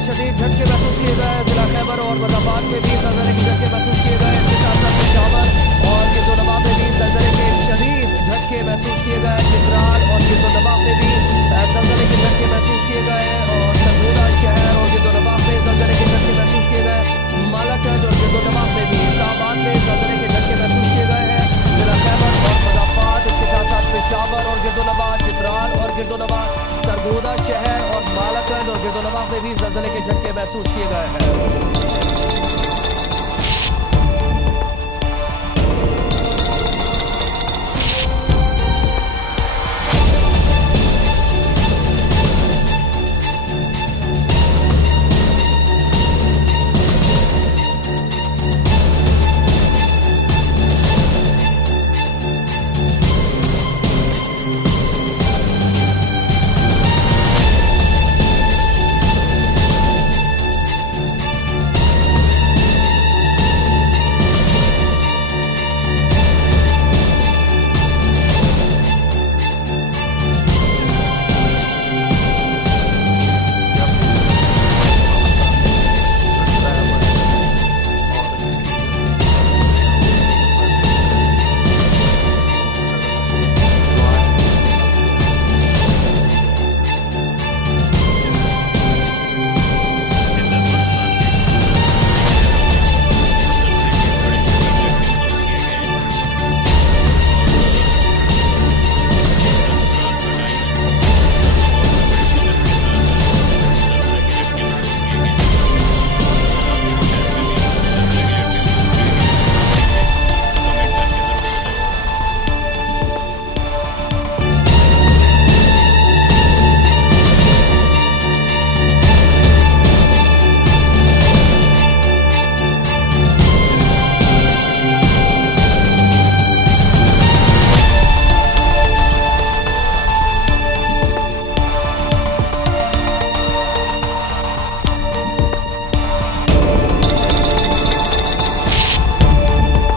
शदीद झटके महसूस किए गए। जिला खैबर और बदाबाद में भी ज़लज़ले के झटके महसूस किए गए। इसके साथ साथ पेशावर और गिरदोनवा में भी ज़लज़ले के शदीद झटके महसूस किए गए। चित्राल और गिरदोनवा में भी ज़लज़ले के झटके महसूस किए गए और सरगोदा शहर और गिरदोनवा में ज़लज़ले के झटके महसूस किए गए। मालाकंद और गिरदोनवा में भी इस्लामाबाद में ज़लज़ले के झटके महसूस किए गए हैं। जिला खैबर और बदाबाद, इसके साथ साथ पेशावर और गिरदोनवा, चित्राल और गिरदोनवा, सरगोदा शहर और मालाकंद और गिरदोनवा में भी ज़लज़ले के झटके महसूस किए गए हैं।